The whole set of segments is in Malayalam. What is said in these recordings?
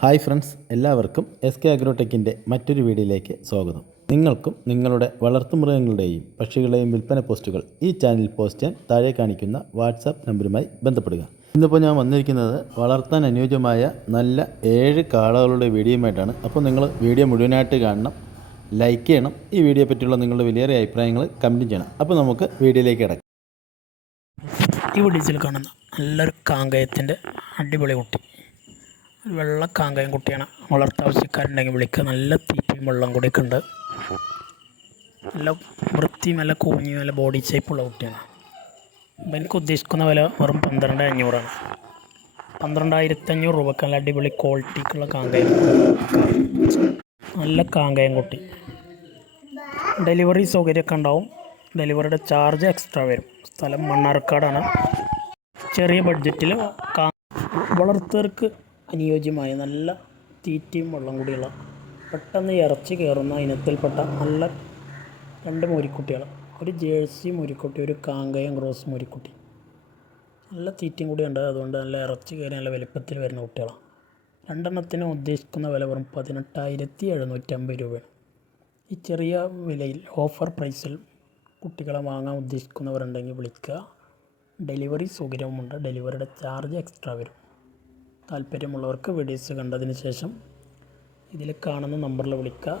ഹായ് ഫ്രണ്ട്സ് എല്ലാവർക്കും എസ് കെ അഗ്രോടെക്കിന്റെ മറ്റൊരു വീഡിയോയിലേക്ക് സ്വാഗതം. നിങ്ങൾക്കും നിങ്ങളുടെ വളർത്തുമൃഗങ്ങളുടെയും പക്ഷികളുടെയും വിൽപ്പന പോസ്റ്റുകൾ ഈ ചാനലിൽ പോസ്റ്റ് ചെയ്യാൻ താഴെ കാണിക്കുന്ന വാട്സാപ്പ് നമ്പറുമായി ബന്ധപ്പെടുക. ഇന്നിപ്പോൾ ഞാൻ വന്നിരിക്കുന്നത് വളർത്താൻ അനുയോജ്യമായ നല്ല ഏഴ് കാളകളുടെ വീഡിയോയുമായിട്ടാണ്. അപ്പോൾ നിങ്ങൾ വീഡിയോ മുഴുവനായിട്ട് കാണണം ലൈക്ക് ചെയ്യണം. ഈ വീഡിയോയെ പറ്റിയുള്ള നിങ്ങളുടെ വിലയേറിയ അഭിപ്രായങ്ങൾ കമന്റ് ചെയ്യണം. അപ്പോൾ നമുക്ക് വീഡിയോയിലേക്ക് കിടക്കാം. ഈ വീഡിയോസിൽ കാണുന്ന നല്ലൊരു കാങ്കയത്തിന്റെ അടിപൊളി കുട്ടി. ഒരു വെള്ള കാങ്കയം കുട്ടിയാണ്. വളർത്താവശ്യക്കാരുണ്ടെങ്കിൽ വിളിക്കുക നല്ല തീറ്റയും വെള്ളം കൂടിയൊക്കെ ഉണ്ട്. നല്ല വൃത്തിയും നല്ല കൂഞ്ഞിയും നല്ല ബോഡി ഷേപ്പുള്ള കുട്ടിയാണ്. അപ്പം എനിക്ക് ഉദ്ദേശിക്കുന്ന വില വെറും പന്ത്രണ്ട് അഞ്ഞൂറാണ് പന്ത്രണ്ടായിരത്തി അഞ്ഞൂറ് രൂപക്ക് നല്ല അടിപൊളി ക്വാളിറ്റിക്കുള്ള കാങ്കയം. നല്ല കാങ്കയം കുട്ടി. ഡെലിവറി സൗകര്യമൊക്കെ ഉണ്ടാവും. ഡെലിവറിയുടെ ചാർജ് എക്സ്ട്രാ വരും. സ്ഥലം മണ്ണാർക്കാടാണ്. ചെറിയ ബഡ്ജറ്റിൽ കാ വളർത്തർക്ക് അനുയോജ്യമായ നല്ല തീറ്റയും വെള്ളം കൂടിയുള്ള പെട്ടെന്ന് ഇറച്ചി കയറുന്ന ഇനത്തിൽപ്പെട്ട നല്ല രണ്ട് മോരിക്കുട്ടികൾ ഒരു ജേഴ്സി മോരിക്കുട്ടി ഒരു കാങ്കയം ക്രോസ് മോരിക്കുട്ടി. നല്ല തീറ്റയും കൂടി ഉണ്ട് അതുകൊണ്ട് നല്ല ഇറച്ചി കയറി നല്ല വലിപ്പത്തിൽ വരുന്ന കുട്ടികളാണ്. രണ്ടെണ്ണത്തിന് ഉദ്ദേശിക്കുന്ന വില വെറും പതിനെട്ടായിരത്തി എഴുന്നൂറ്റമ്പത് രൂപയാണ്. ഈ ചെറിയ വിലയിൽ ഓഫർ പ്രൈസിൽ കുട്ടികളെ വാങ്ങാൻ ഉദ്ദേശിക്കുന്നവരുണ്ടെങ്കിൽ വിളിക്കുക. ഡെലിവറി സൗകര്യവുമുണ്ട്. ഡെലിവറിയുടെ ചാർജ് എക്സ്ട്രാ വരും. താല്പര്യമുള്ളവർക്ക് വീഡിയോസ് കണ്ടതിന് ശേഷം ഇതിൽ കാണുന്ന നമ്പറിൽ വിളിക്കുക.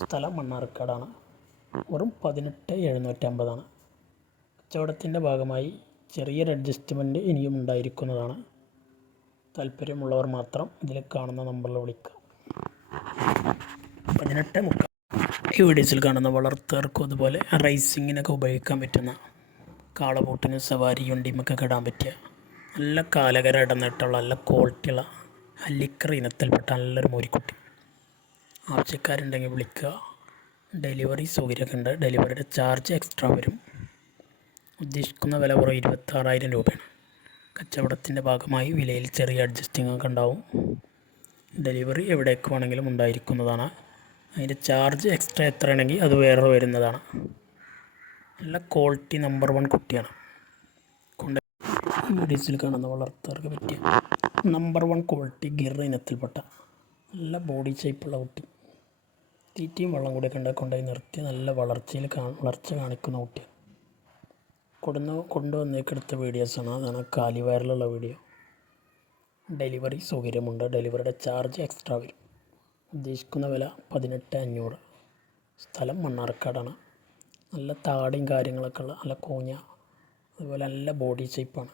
സ്ഥലം മണ്ണാർക്കാടാണ്. വെറും പതിനെട്ട് എഴുന്നൂറ്റമ്പതാണ്. കച്ചവടത്തിന്റെ ഭാഗമായി ചെറിയൊരു അഡ്ജസ്റ്റ്മെന്റ് ഇനിയും ഉണ്ടായിരിക്കുന്നതാണ്. താല്പര്യമുള്ളവർ മാത്രം ഇതിൽ കാണുന്ന നമ്പറിൽ വിളിക്കുക. പതിനെട്ട് മുക്കാൽ ഈ വീഡിയോസിൽ കാണുന്ന വളർത്തവർക്കും അതുപോലെ റൈസിങ്ങിനൊക്കെ ഉപയോഗിക്കാൻ പറ്റുന്ന കാളബോട്ടിന് സവാരി വണ്ടിയുമൊക്കെ ഇടാൻ പറ്റിയ നല്ല കാലകര ഇടന്നിട്ടുള്ള നല്ല ക്വാളിറ്റിയുള്ള ഹല്ലിക്കർ ഇനത്തിൽപ്പെട്ട നല്ലൊരു മോരിക്കുട്ടി. ആവശ്യക്കാരുണ്ടെങ്കിൽ വിളിക്കുക. ഡെലിവറി സൗകര്യമൊക്കെ ഉണ്ട്. ഡെലിവറിയുടെ ചാർജ് എക്സ്ട്രാ വരും. ഉദ്ദേശിക്കുന്ന വില കുറവ് ഇരുപത്താറായിരം രൂപയാണ്. കച്ചവടത്തിന്റെ ഭാഗമായി വിലയിൽ ചെറിയ അഡ്ജസ്റ്റിംഗ് ഒക്കെ ഉണ്ടാവും. ഡെലിവറി എവിടേക്ക് വേണമെങ്കിലും ഉണ്ടായിരിക്കുന്നതാണ്. അതിന്റെ ചാർജ് എക്സ്ട്രാ എത്രയാണെങ്കിൽ അത് വേറെ വരുന്നതാണ്. നല്ല ക്വാളിറ്റി നമ്പർ വൺ കുട്ടിയാണ്. ഈ വീഡിയോസിൽ കാണുന്ന വളർത്തവർക്ക് പറ്റിയ നമ്പർ വൺ ക്വാളിറ്റി ഗിർ ഇനത്തിൽപ്പെട്ട നല്ല ബോഡി ഷേപ്പുള്ള കുട്ടി തീറ്റയും വെള്ളം കൂടി കണ്ട കൊണ്ടുപോയി നിർത്തി നല്ല വളർച്ചയിൽ വളർച്ച കാണിക്കുന്ന കുട്ടി കൊടുന്ന് കൊണ്ടുവന്നേക്കെടുത്ത വീഡിയോസാണ് അതാണ് കാലി വയറിലുള്ള വീഡിയോ ഡെലിവറി സൗകര്യമുണ്ട്. ഡെലിവറിയുടെ ചാർജ് എക്സ്ട്രാ വരും. ഉദ്ദേശിക്കുന്ന വില പതിനെട്ട് അഞ്ഞൂറ്. സ്ഥലം മണ്ണാർക്കാടാണ്. നല്ല താടിയും കാര്യങ്ങളൊക്കെ ഉള്ള നല്ല കൂഞ്ഞ അതുപോലെ നല്ല ബോഡി ഷേപ്പാണ്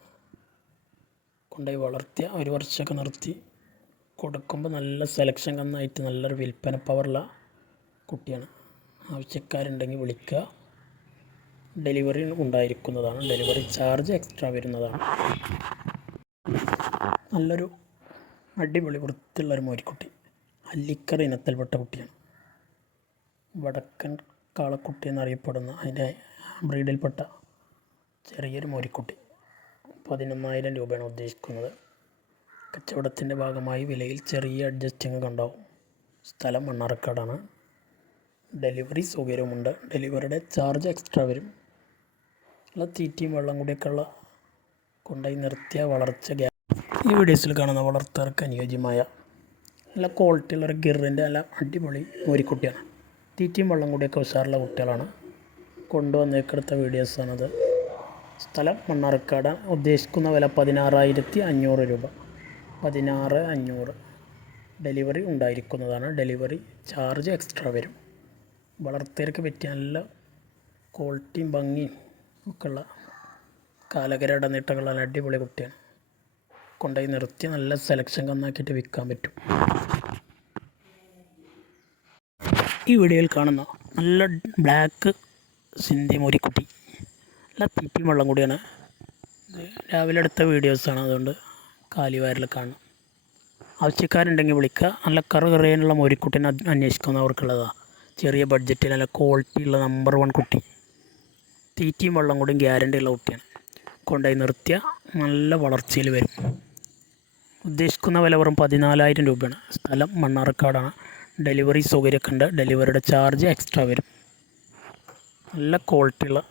കൊണ്ടുപോയി വളർത്തിയ ഒരു വർഷമൊക്കെ നിർത്തി. കൊടുക്കുമ്പോൾ നല്ല സെലക്ഷൻ കന്നായിട്ട് നല്ലൊരു വിൽപ്പന പവറുള്ള കുട്ടിയാണ്. ആവശ്യക്കാരുണ്ടെങ്കിൽ വിളിക്കുക. ഡെലിവറി ഉണ്ടായിരിക്കുന്നതാണ്. ഡെലിവറി ചാർജ് എക്സ്ട്രാ വരുന്നതാണ്. നല്ലൊരു അടിപൊളി വൃത്തിയുള്ളൊരു മോരിക്കുട്ടി. അല്ലിക്കർ ഇനത്തിൽപ്പെട്ട കുട്ടിയാണ്. വടക്കൻ കാളക്കുട്ടി എന്നറിയപ്പെടുന്ന അതിന്റെ ബ്രീഡിൽപ്പെട്ട ചെറിയൊരു മോരിക്കുട്ടി. പതിനൊന്നായിരം രൂപയാണ് ഉദ്ദേശിക്കുന്നത്. കച്ചവടത്തിന്റെ ഭാഗമായി വിലയിൽ ചെറിയ അഡ്ജസ്റ്റിംഗ് ഉണ്ടാവും. സ്ഥലം മണ്ണാർക്കാടാണ്. ഡെലിവറി സൗകര്യമുണ്ട് ഡെലിവറിയുടെ ചാർജ് എക്സ്ട്രാ വരും. നല്ല തീറ്റയും വെള്ളം കൂടിയൊക്കെ ഉള്ള കൊണ്ടുപോയി നിർത്തിയ വളർച്ച ഗ്യാ ഈ വീഡിയോസിൽ കാണുന്ന വളർത്തവർക്ക് അനുയോജ്യമായ നല്ല ക്വാളിറ്റിയുള്ള ഒരു ഗിറിന്റെ നല്ല അടിപൊളി മോരിക്കുട്ടിയാണ്. തീറ്റയും വെള്ളം കൂടിയൊക്കെ ഉഷാറുള്ള കുട്ടികളാണ്. കൊണ്ടുവന്നേക്കെടുത്ത വീഡിയോസാണത് സ്ഥലം മണ്ണാർക്കാട്. ഉദ്ദേശിക്കുന്ന വില പതിനാറായിരത്തി അഞ്ഞൂറ് രൂപ. പതിനാറ് അഞ്ഞൂറ്. ഡെലിവറി ഉണ്ടായിരിക്കുന്നതാണ്. ഡെലിവറി ചാർജ് എക്സ്ട്രാ വരും. വളർത്തേർക്ക് പറ്റിയ നല്ല ക്വാളിറ്റിയും ഭംഗിയും ഒക്കെ ഉള്ള കാലകര നല്ല അടിപൊളി കുട്ടിയാണ്. കൊണ്ടുപോയി നിർത്തി നല്ല സെലക്ഷൻ കന്നാക്കിയിട്ട് വിൽക്കാൻ പറ്റും. ഈ വീഡിയോയിൽ കാണുന്ന നല്ല ബ്ലാക്ക് സിന്ധി മുരിക്കുട്ടി നല്ല തീറ്റയും വെള്ളം കൂടിയാണ്. രാവിലെ എടുത്ത വീഡിയോസാണ് അതുകൊണ്ട് കാലിവാരിൽ കാണണം ആവശ്യക്കാരുണ്ടെങ്കിൽ വിളിക്കുക. നല്ല കറ കറിയാനുള്ള മോരിക്കുട്ടിനെ അന്വേഷിക്കുന്നവർക്കുള്ളതാണ് ചെറിയ ബഡ്ജറ്റിൽ നല്ല ക്വാളിറ്റി ഉള്ള നമ്പർ വൺ കുട്ടി. തീറ്റയും വെള്ളം കൂടിയും ഗ്യാരണ്ടി ഉള്ള കുട്ടിയാണ്. കൊണ്ടുപോയി നിർത്തിയ നല്ല വളർച്ചയിൽ വരും. ഉദ്ദേശിക്കുന്ന വില വെറും പതിനാലായിരം രൂപയാണ്. സ്ഥലം മണ്ണാർക്കാടാണ്. ഡെലിവറി സൗകര്യമൊക്കെ ഉണ്ട്. ഡെലിവറിയുടെ ചാർജ് എക്സ്ട്രാ വരും. നല്ല ക്വാളിറ്റിയുള്ള